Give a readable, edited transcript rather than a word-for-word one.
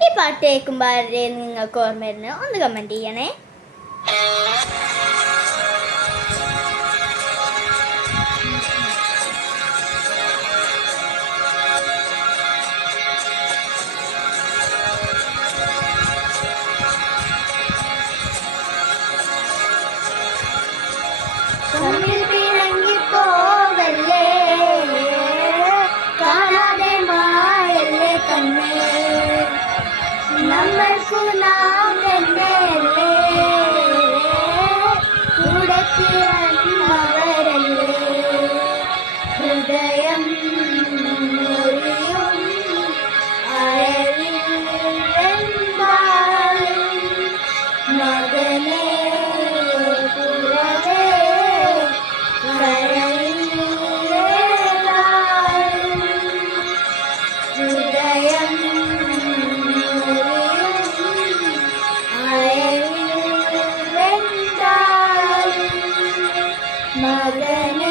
ഈ പാട്ട് കേൾക്കുമ്പോൾ നിങ്ങൾക്ക് ഓർമ്മ വരുന്നത് ഒന്ന് കമൻറ്റ് ചെയ്യണേ. പോവല്ലേ കാണാതെ മായല്ലേ കണ്ണേ, നമ്മൾക്കു നാം തന്നെയല്ലേ കൂടെ പിറന്നവരല്ലേ. ഹൃദയം മുറിയും അഴവിൽ മകനെ പുറവേ ഹൃദയം മകനെ